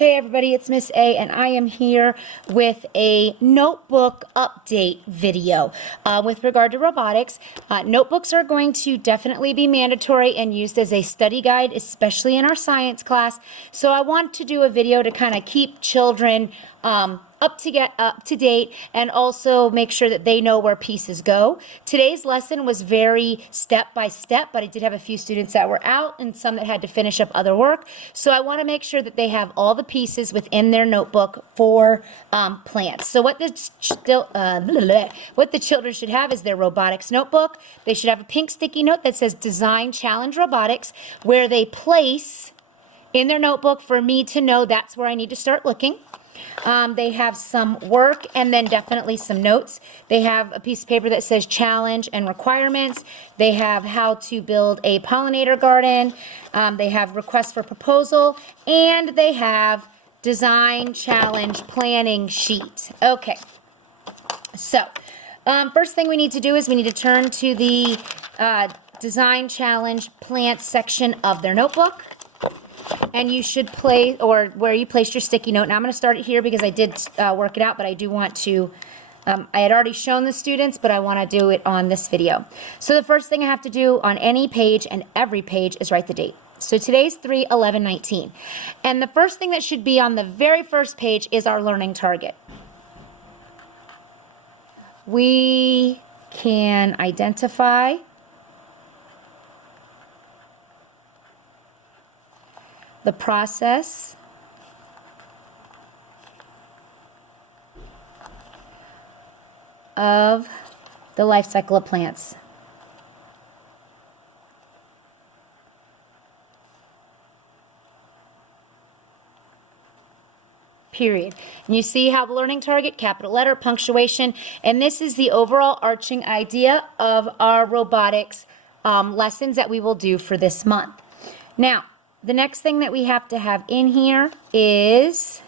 Hey everybody, it's Miss A and I am here with a notebook update video with regard to robotics. Notebooks are going to definitely be mandatory and used as a study guide, especially in our science class. So I want to do a video to kind of keep children up to date and also make sure that they know where pieces go. Today's lesson was very step by step, but I did have a few students that were out and some that had to finish up other work. So I want to make sure that they have all the pieces within their notebook for plants. So what the children should have is their robotics notebook. They should have a pink sticky note that says Design Challenge Robotics, where they place in their notebook for me to know that's where I need to start looking. They have some work and then definitely some notes. They have a piece of paper that says challenge and requirements. They have how to build a pollinator garden. They have requests for proposal, and they have design challenge planning sheet. Okay, so first thing we need to do is we need to turn to the design challenge plant section of their notebook. And you should place, or where you placed your sticky note. Now I'm going to start it here because I did work it out, but I do want to, I had already shown the students, but I want to do it on this video. So the first thing I have to do on any page and every page is write the date. So today's 3/11/19. And the first thing that should be on the very first page is our learning target. We can identify the process of the life cycle of plants. Period. And you see how the learning target, capital letter, punctuation, and this is the overall arching idea of our robotics lessons that we will do for this month. Now, the next thing that we have to have in here is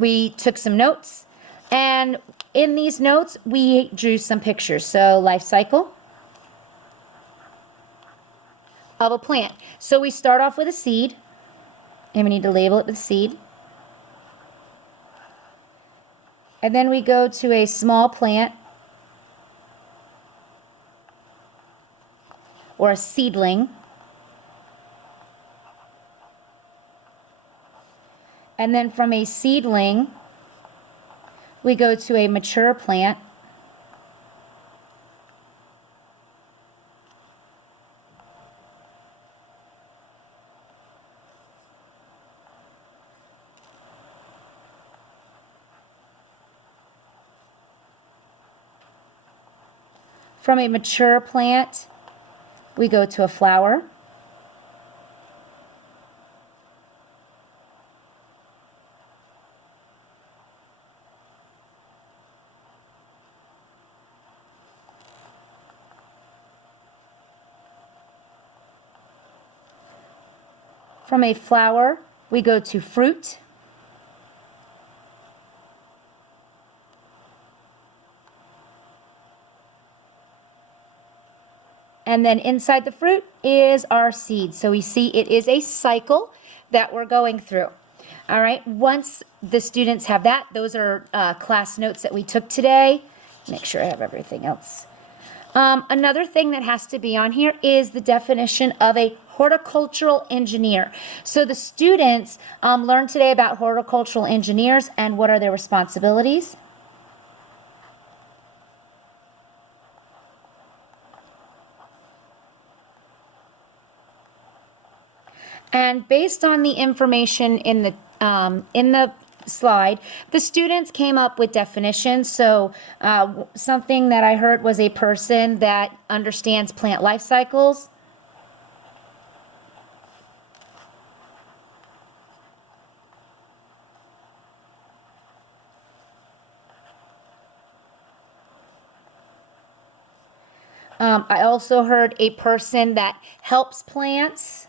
we took some notes, and in these notes we drew some pictures. So life cycle of a plant. So we start off with a seed, and we need to label it with seed. And then we go to a small plant, or a seedling. And then from a seedling, we go to a mature plant. From a mature plant, we go to a flower. From a flower, we go to fruit. And then inside the fruit is our seed. So we see it is a cycle that we're going through. All right, once the students have that, those are class notes that we took today. Make sure I have everything else. Another thing that has to be on here is the definition of a horticultural engineer. So the students learned today about horticultural engineers and what are their responsibilities. And based on the information in the slide, the students came up with definitions. So something that I heard was a person that understands plant life cycles. I also heard a person that helps plants.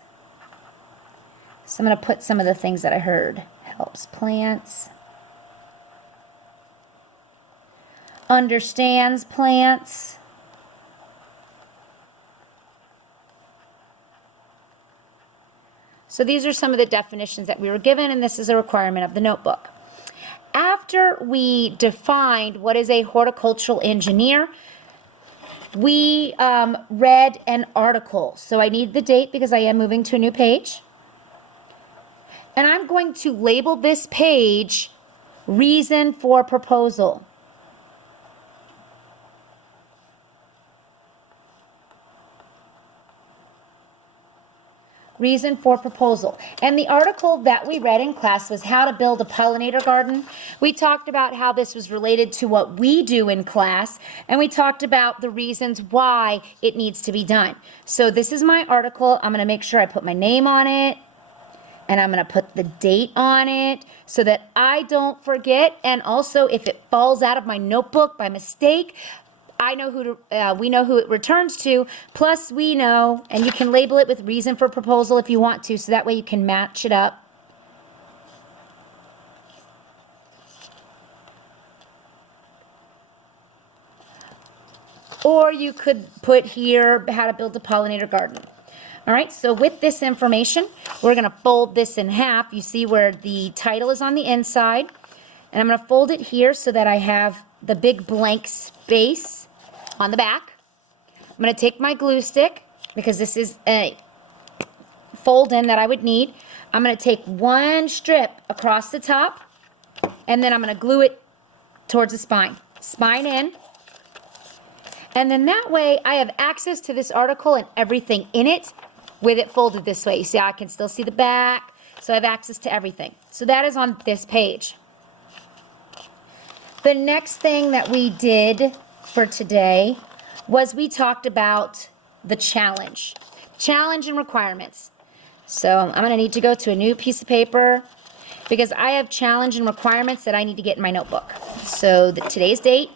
So I'm going to put some of the things that I heard. Helps plants. Understands plants. So these are some of the definitions that we were given, and this is a requirement of the notebook. After we defined what is a horticultural engineer, we read an article. So I need the date because I am moving to a new page. And I'm going to label this page Reason for Proposal. Reason for proposal. And the article that we read in class was How to Build a Pollinator Garden. We talked about how this was related to what we do in class, and we talked about the reasons why it needs to be done. So this is my article. I'm going to make sure I put my name on it, and I'm going to put the date on it so that I don't forget. And also, if it falls out of my notebook by mistake, I know who to, we know who it returns to, plus we know, and you can label it with reason for proposal if you want to, so that way you can match it up. Or you could put here how to build a pollinator garden. All right, so with this information, we're going to fold this in half. You see where the title is on the inside, and I'm going to fold it here so that I have the big blank space on the back. I'm going to take my glue stick, because this is a fold in that I would need. I'm going to take one strip across the top, and then I'm going to glue it towards the spine. Spine in. And then that way I have access to this article and everything in it with it folded this way. You see, I can still see the back, so I have access to everything. So that is on this page. The next thing that we did for today was we talked about the challenge. Challenge and requirements. So I'm going to need to go to a new piece of paper because I have challenge and requirements that I need to get in my notebook. So today's date.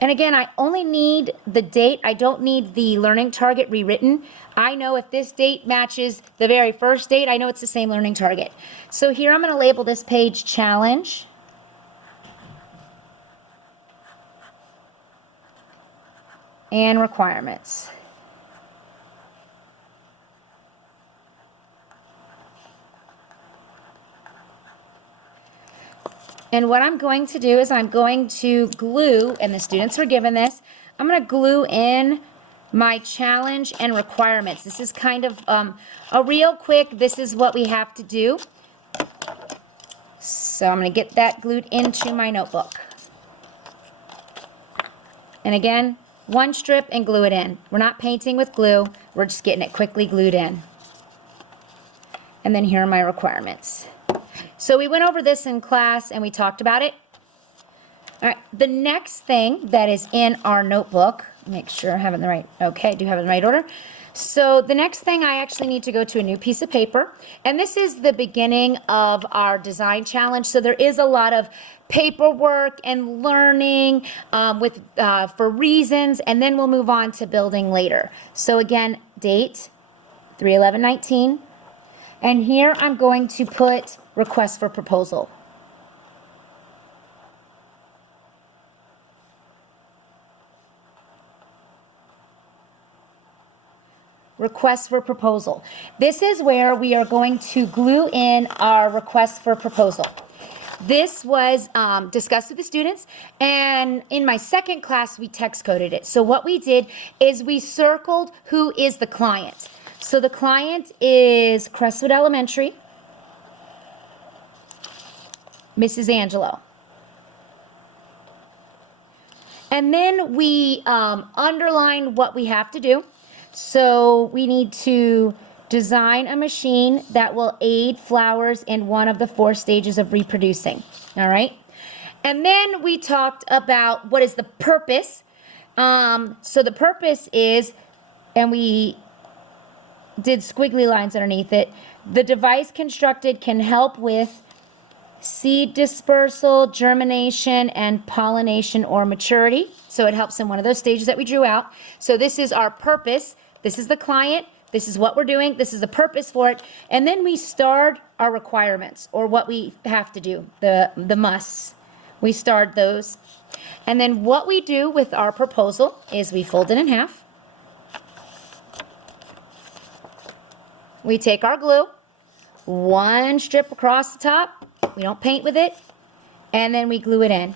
And again, I only need the date. I don't need the learning target rewritten. I know if this date matches the very first date, I know it's the same learning target. So here I'm going to label this page challenge. And requirements. And what I'm going to do is I'm going to glue, and the students were given this, I'm going to glue in my challenge and requirements. This is kind of a real quick, this is what we have to do. So I'm going to get that glued into my notebook. And again, one strip and glue it in. We're not painting with glue, we're just getting it quickly glued in. And then here are my requirements. So we went over this in class and we talked about it. All right, the next thing that is in our notebook, make sure I have it in the right, okay, I do have it in the right order. So the next thing, I actually need to go to a new piece of paper, and this is the beginning of our design challenge. So there is a lot of paperwork and learning for reasons, and then we'll move on to building later. So again, date 3/11/19, and here I'm going to put request for proposal. Request for proposal. This is where we are going to glue in our request for proposal. This was discussed with the students, and in my second class we text coded it. So what we did is we circled who is the client. So the client is Crestwood Elementary, Mrs. Angelo. And then we underline what we have to do. So we need to design a machine that will aid flowers in one of the 4 stages of reproducing. All right. And then we talked about what is the purpose. So the purpose is, and we did squiggly lines underneath it, the device constructed can help with seed dispersal, germination, and pollination or maturity. So it helps in one of those stages that we drew out. So this is our purpose. This is the client. This is what we're doing. This is the purpose for it. And then we starred our requirements, or what we have to do, the musts. We starred those. And then what we do with our proposal is we fold it in half. we take our glue, one strip across the top, we don't paint with it, and then we glue it in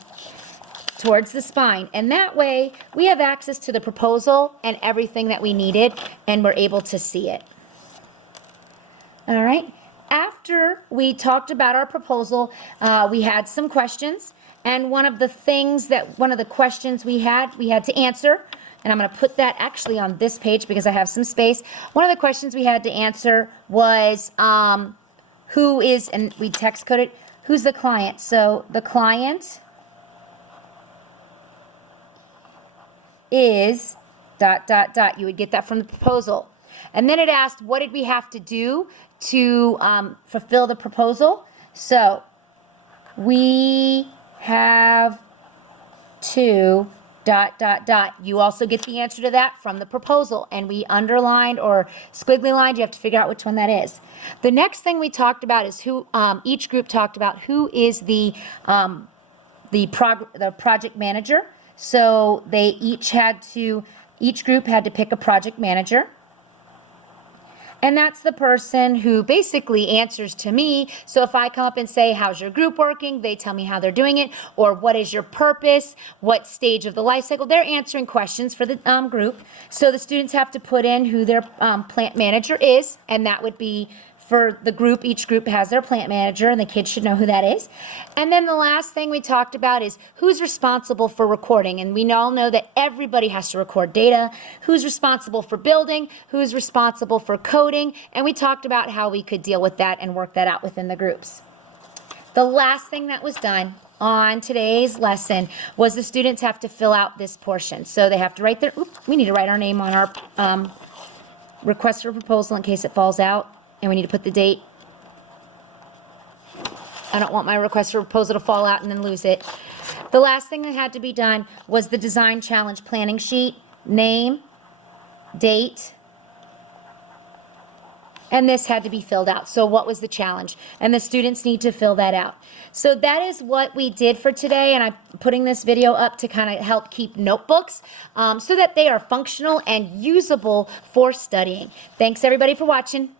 towards the spine. And that way, we have access to the proposal and everything that we needed, and we're able to see it. All right. After we talked about our proposal, we had some questions, and one of the questions we had to answer, and I'm going to put that actually on this page because I have some space. One of the questions we had to answer was who is, and we text coded, who's the client? So the client is ... You would get that from the proposal. And then it asked, what did we have to do to fulfill the proposal? So we have to ... You also get the answer to that from the proposal, and we underlined or squiggly lined. You have to figure out which one that is. The next thing we talked about is who, each group talked about who is the project manager. So they each group had to pick a project manager. And that's the person who basically answers to me. So if I come up and say, how's your group working? They tell me how they're doing it. Or what is your purpose? What stage of the life cycle? They're answering questions for the group. So the students have to put in who their plant manager is. And that would be for the group. Each group has their plant manager, and the kids should know who that is. And then the last thing we talked about is who's responsible for recording. And we all know that everybody has to record data. Who's responsible for building? Who's responsible for coding? And we talked about how we could deal with that and work that out within the groups. The last thing that was done on today's lesson was the students have to fill out this portion. So they have to write we need to write our name on our request for proposal in case it falls out. And we need to put the date. I don't want my request for proposal to fall out and then lose it. The last thing that had to be done was the design challenge planning sheet, name, date, and this had to be filled out. So what was the challenge? And the students need to fill that out. So that is what we did for today, and I'm putting this video up to kind of help keep notebooks so that they are functional and usable for studying. Thanks everybody for watching.